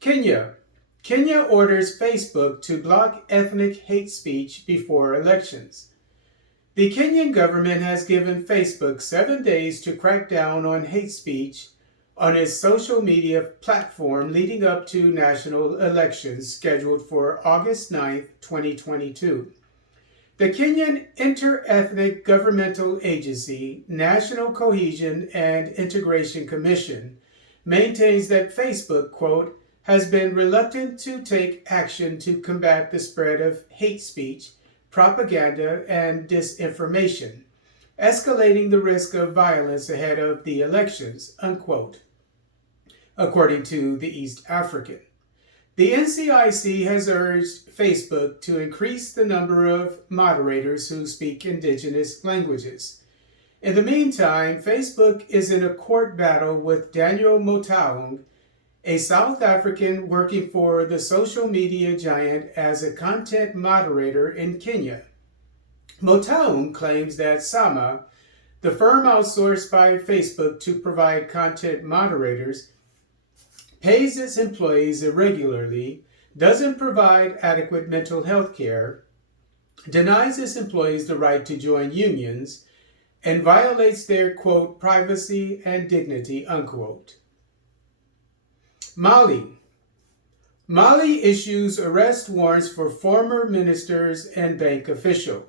Kenya. Kenya orders Facebook to block ethnic hate speech before elections. The Kenyan government has given Facebook 7 days to crack down on hate speech on its social media platform leading up to national elections scheduled for August 9, 2022. The Kenyan Inter-Ethnic Governmental Agency, National Cohesion and Integration Commission, maintains that Facebook, quote, has been reluctant to take action to combat the spread of hate speech, propaganda, and disinformation, escalating the risk of violence ahead of the elections, unquote, according to the East African. The NCIC has urged Facebook to increase the number of moderators who speak indigenous languages. In the meantime, Facebook is in a court battle with Daniel Motaung, a South African working for the social media giant as a content moderator in Kenya. Motaung claims that Sama, the firm outsourced by Facebook to provide content moderators, pays its employees irregularly, doesn't provide adequate mental health care, denies its employees the right to join unions, and violates their, quote, privacy and dignity, unquote. Mali. Mali issues arrest warrants for former ministers and bank official.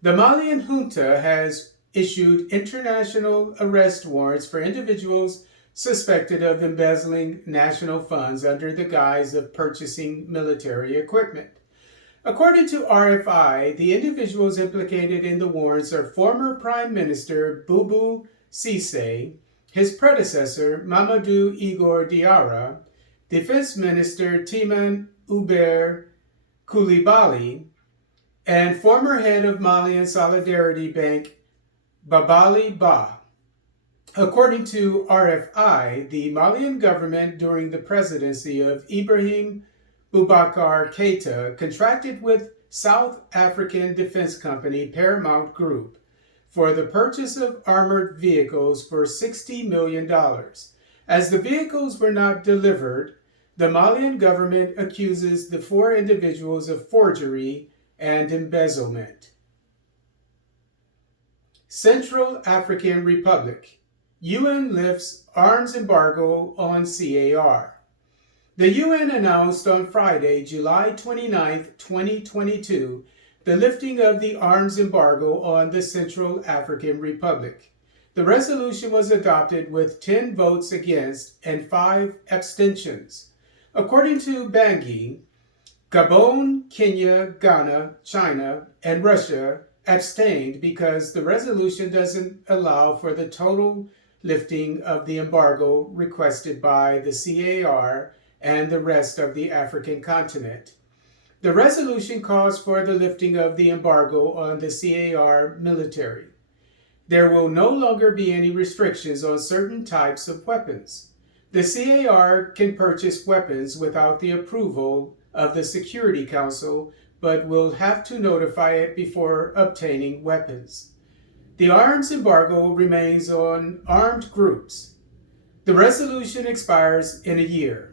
The Malian junta has issued international arrest warrants for individuals suspected of embezzling national funds under the guise of purchasing military equipment. According to RFI, the individuals implicated in the warrants are former Prime Minister Boubou Cisse, his predecessor Mamadou Igor Diarra, Defense Minister Timan Hubert Koulibaly, and former head of Malian Solidarity Bank Babali Ba. According to RFI, the Malian government during the presidency of Ibrahim Boubacar Keita contracted with South African defense company Paramount Group for the purchase of armored vehicles for $60 million. As the vehicles were not delivered, the Malian government accuses the four individuals of forgery and embezzlement. Central African Republic. UN lifts arms embargo on CAR. The UN announced on Friday, July 29, 2022, the lifting of the arms embargo on the Central African Republic. The resolution was adopted with 10 votes against and 5 abstentions. According to Bangui, Gabon, Kenya, Ghana, China, and Russia abstained because the resolution doesn't allow for the total lifting of the embargo requested by the CAR and the rest of the African continent. The resolution calls for the lifting of the embargo on the CAR military. There will no longer be any restrictions on certain types of weapons. The CAR can purchase weapons without the approval of the Security Council, but will have to notify it before obtaining weapons. The arms embargo remains on armed groups. The resolution expires in a year.